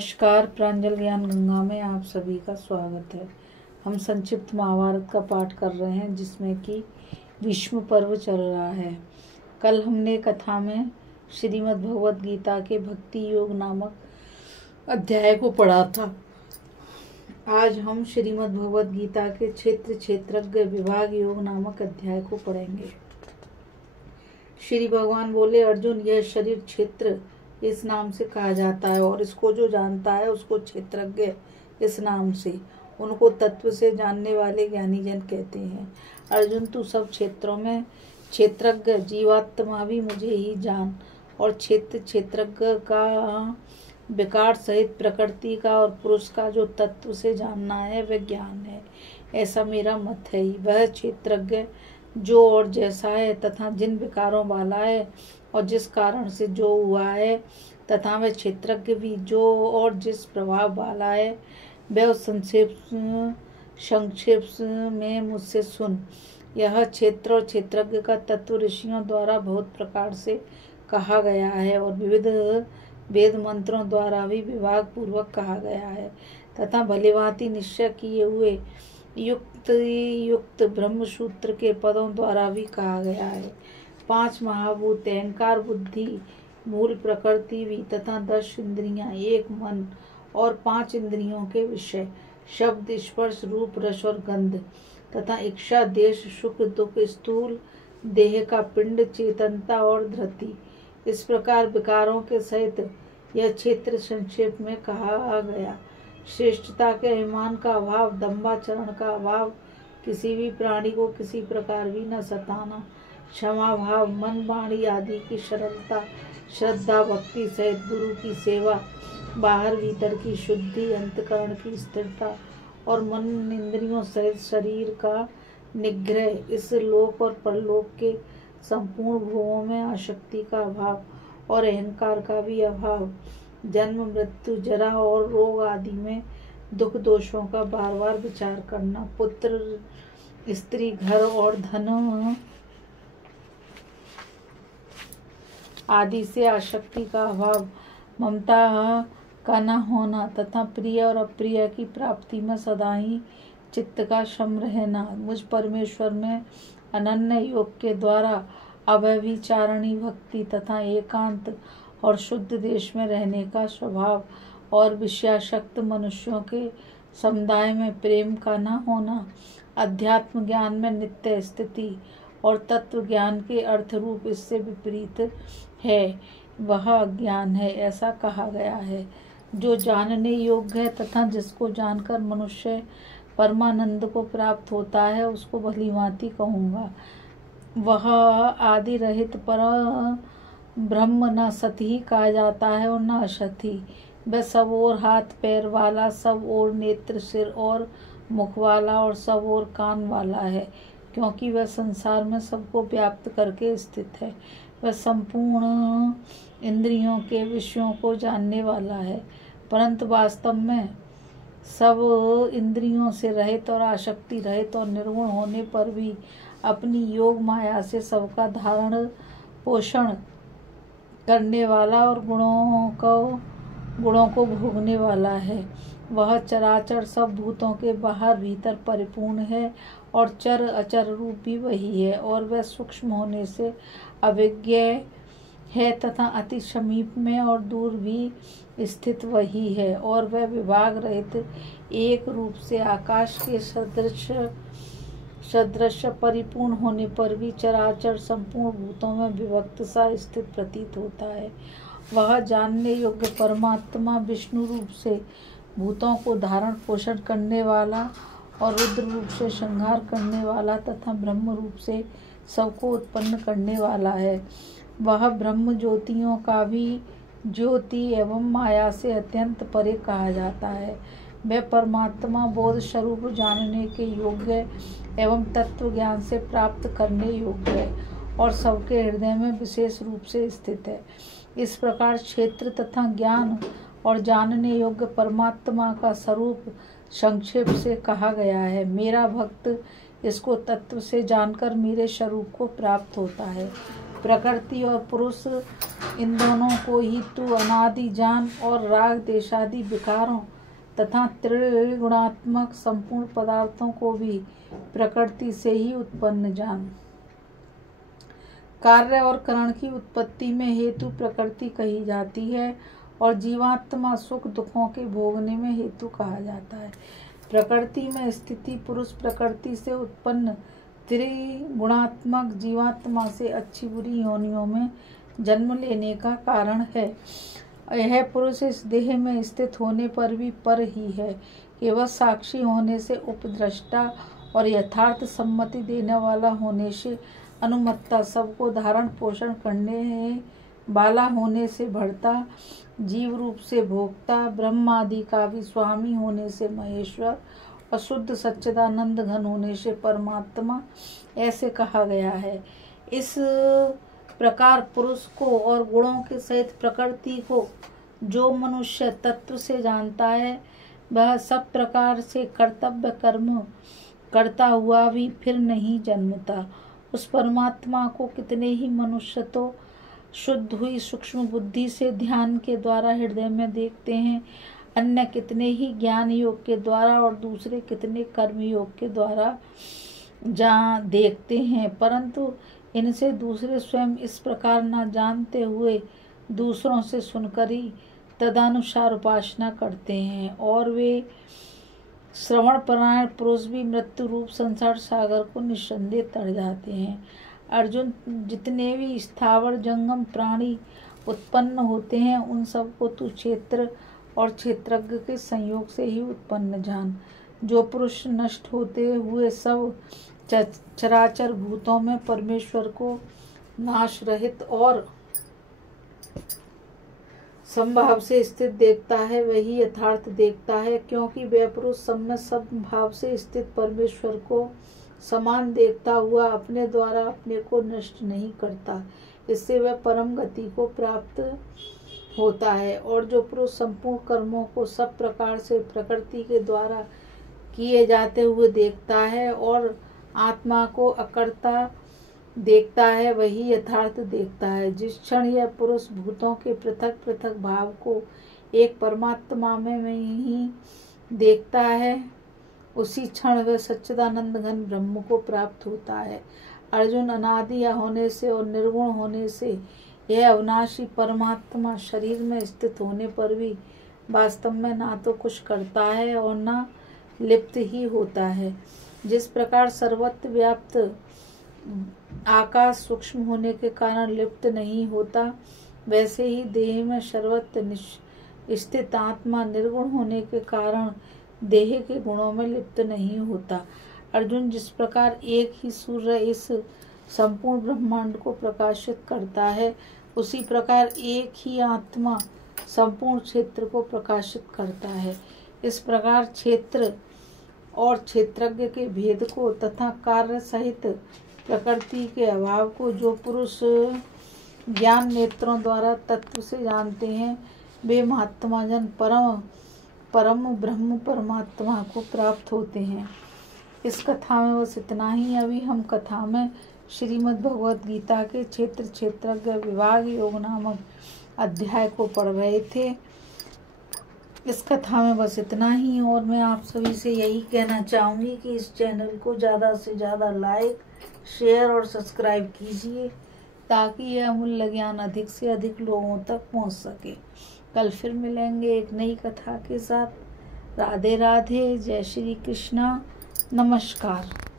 नमस्कार। प्रांजल ज्ञान गंगा में आप सभी का स्वागत है। हम संक्षिप्त महाभारत का पाठ कर रहे हैं जिसमें कि भीष्म पर्व चल रहा है। कल हमने कथा में श्रीमद् भगवद गीता के भक्ति योग नामक अध्याय को पढ़ा था। आज हम श्रीमद् भगवद गीता के क्षेत्र क्षेत्रज्ञ विभाग योग नामक अध्याय को पढ़ेंगे। श्री भगवान बोले, अर्जुन, यह शरीर क्षेत्र इस नाम से कहा जाता है और इसको जो जानता है उसको क्षेत्रज्ञ इस नाम से, उनको तत्व से जानने वाले ज्ञानी जन कहते हैं। अर्जुन, तू सब क्षेत्रों में क्षेत्रज्ञ जीवात्मा भी मुझे ही जान, और क्षेत्रज्ञ का विकार सहित प्रकृति का और पुरुष का जो तत्व से जानना है वह ज्ञान है, ऐसा मेरा मत है। वह क्षेत्रज्ञ जो और जैसा है तथा जिन विकारों वाला है और जिस कारण से जो हुआ है, तथा वह क्षेत्रज्ञ भी जो और जिस प्रभाव वाला है, वह संक्षेप में मुझसे सुन। यह क्षेत्र और क्षेत्रज्ञ का तत्व ऋषियों द्वारा बहुत प्रकार से कहा गया है और विविध वेद मंत्रों द्वारा भी विभाग पूर्वक कहा गया है, तथा भलीभांति निश्चय किए हुए युक्त ब्रह्म सूत्र के पदों द्वारा भी कहा गया है। 5 महाभूत, अहंकार, बुद्धि, मूल प्रकृति भी, तथा 10 इंद्रियां, 1 मन और 5 इंद्रियों के विषय, शब्द, स्पर्श, रूप, रस और गंध, तथा इच्छा, देश, सुख, दुख, स्थूल देह का पिंड, चेतनता और धृति, इस प्रकार विकारों के सहित यह क्षेत्र संक्षेप में कहा गया। श्रेष्ठता के अभिमान का अभाव, दंभाचरण का अभाव, किसी भी प्राणी को किसी प्रकार भी न सताना, क्षमा भाव, मन वाणी आदि की सरलता, श्रद्धा भक्ति सहित गुरु की सेवा, बाहर भीतर की शुद्धि, अंतकरण की स्थिरता और मन इंद्रियों सहित शरीर का निग्रह, इस लोक और परलोक के संपूर्ण भोगों में आसक्ति का अभाव और अहंकार का भी अभाव, जन्म, मृत्यु, जरा और रोग आदि में दुख दोषों का बार बार विचार करना, पुत्र, स्त्री, घर और धन आदि से आसक्ति का अभाव, ममता का न होना, तथा प्रिय और अप्रिय की प्राप्ति में सदा ही चित्त का सम रहना, मुझ परमेश्वर में अनन्य योग के द्वारा अव्यभिचारिणी भक्ति, तथा एकांत और शुद्ध देश में रहने का स्वभाव, और विषयासक्त मनुष्यों के समुदाय में प्रेम का न होना, अध्यात्म ज्ञान में नित्य स्थिति और तत्व ज्ञान के अर्थ रूप इससे विपरीत है, वह अज्ञान है, ऐसा कहा गया है। जो जानने योग्य है तथा जिसको जानकर मनुष्य परमानंद को प्राप्त होता है उसको भलीभांति कहूँगा। वह आदि रहित पर ब्रह्म न सत ही कहा जाता है और न असत ही। वह सब ओर हाथ पैर वाला, सब ओर नेत्र, सिर और मुख वाला और सब ओर कान वाला है, क्योंकि वह संसार में सबको व्याप्त करके स्थित है। वह संपूर्ण इंद्रियों के विषयों को जानने वाला है, परंतु वास्तव में सब इंद्रियों से रहित और आसक्ति रहित और निर्गुण होने पर भी अपनी योग माया से सबका धारण पोषण करने वाला और गुणों को भोगने वाला है। वह चराचर सब भूतों के बाहर भीतर परिपूर्ण है और चर अचर रूप भी वही है, और वह सूक्ष्म होने से अविज्ञ है तथा अति समीप में और दूर भी स्थित वही है, और वह विभाग रहित एक रूप से आकाश के सदृश परिपूर्ण होने पर भी चराचर संपूर्ण भूतों में विभक्त सा स्थित प्रतीत होता है। वह जानने योग्य परमात्मा विष्णु रूप से भूतों को धारण पोषण करने वाला और रुद्र रूप से संहार करने वाला तथा ब्रह्म रूप से सबको उत्पन्न करने वाला है। वह ब्रह्म ज्योतियों का भी ज्योति एवं माया से अत्यंत परे कहा जाता है। वह परमात्मा बोध स्वरूप जानने के योग्य एवं तत्व ज्ञान से प्राप्त करने योग्य है और सबके हृदय में विशेष रूप से स्थित है। इस प्रकार क्षेत्र तथा ज्ञान और जानने योग्य परमात्मा का स्वरूप संक्षेप से कहा गया है। मेरा भक्त इसको तत्व से जानकर मेरे स्वरूप को प्राप्त होता है। प्रकृति और पुरुष इन दोनों को ही तू अनादि जान और राग देशादि विकारों तथा त्रिगुणात्मक संपूर्ण पदार्थों को भी प्रकृति से ही उत्पन्न जान। कार्य और करण की उत्पत्ति में हेतु प्रकृति कही जाती है और जीवात्मा सुख दुखों के भोगने में हेतु कहा जाता है। प्रकृति में स्थिति पुरुष प्रकृति से उत्पन्न त्रिगुणात्मक जीवात्मा से अच्छी बुरी योनियों में जन्म लेने का कारण है। यह पुरुष इस देह में स्थित होने पर भी पर ही है, केवल साक्षी होने से उपद्रष्टा और यथार्थ सम्मति देने वाला होने से अनुमत्ता, सबको धारण पोषण करने वाला होने से भरता, जीव रूप से भोक्ता, ब्रह्म आदि का भी स्वामी होने से महेश्वर और शुद्ध सच्चिदानंद घन होने से परमात्मा ऐसे कहा गया है। इस प्रकार पुरुष को और गुणों के सहित प्रकृति को जो मनुष्य तत्व से जानता है, वह सब प्रकार से कर्तव्य कर्म करता हुआ भी फिर नहीं जन्मता। उस परमात्मा को कितने ही मनुष्य तो शुद्ध हुई सूक्ष्म बुद्धि से ध्यान के द्वारा हृदय में देखते हैं, अन्य कितने ही ज्ञान योग के द्वारा और दूसरे कितने कर्म योग के द्वारा जहाँ देखते हैं, परंतु इनसे दूसरे स्वयं इस प्रकार न जानते हुए दूसरों से सुनकर ही तदनुसार उपासना करते हैं। और वे श्रवण परायण पुरुष भी मृत्यु रूप संसार सागर को निस्संदेह तर जाते हैं। अर्जुन, जितने भी स्थावर जंगम प्राणी उत्पन्न होते हैं, उन सबको तू क्षेत्र और क्षेत्रज्ञ के संयोग से ही उत्पन्न जान। जो पुरुष नष्ट होते हुए सब चराचर भूतों में परमेश्वर को नाश रहित और समभाव से स्थित देखता है, वही यथार्थ देखता है, क्योंकि वह पुरुष सब में सब भाव से स्थित परमेश्वर को समान देखता हुआ अपने द्वारा अपने को नष्ट नहीं करता। इससे वह परम गति को प्राप्त होता है। और जो पुरुष संपूर्ण कर्मों को सब प्रकार से प्रकृति के द्वारा किए जाते हुए देखता है और आत्मा को अकर्ता देखता है, वही यथार्थ देखता है। जिस क्षण यह पुरुष भूतों के पृथक पृथक भाव को एक परमात्मा में ही देखता है, उसी क्षण वह सच्चिदानंद घन ब्रह्म को प्राप्त होता है। अर्जुन, अनादि होने से और निर्गुण होने से यह अविनाशी परमात्मा शरीर में स्थित होने पर भी वास्तव में ना तो कुछ करता है और ना लिप्त ही होता है। जिस प्रकार सर्वत्र व्याप्त आकाश सूक्ष्म होने के कारण लिप्त नहीं होता, वैसे ही देह में सर्वत्र स्थित आत्मा निर्गुण होने के कारण देह के गुणों में लिप्त नहीं होता। अर्जुन, जिस प्रकार एक ही सूर्य इस संपूर्ण ब्रह्मांड को प्रकाशित करता है, उसी प्रकार एक ही आत्मा संपूर्ण क्षेत्र को प्रकाशित करता है। इस प्रकार क्षेत्र और क्षेत्रज्ञ के भेद को तथा कार्य सहित प्रकृति के अभाव को जो पुरुष ज्ञान नेत्रों द्वारा तत्व से जानते हैं, वे महात्मा जन परम ब्रह्म परमात्मा को प्राप्त होते हैं। इस कथा में बस इतना ही। अभी हम कथा में श्रीमद् भगवद गीता के क्षेत्र क्षेत्रज्ञ विभाग योग नामक अध्याय को पढ़ रहे थे। इस कथा में बस इतना ही। और मैं आप सभी से यही कहना चाहूँगी कि इस चैनल को ज़्यादा से ज़्यादा लाइक, शेयर और सब्सक्राइब कीजिए, ताकि यह अमूल्य ज्ञान अधिक से अधिक लोगों तक पहुँच सके। कल फिर मिलेंगे एक नई कथा के साथ। राधे राधे, जय श्री कृष्णा, नमस्कार।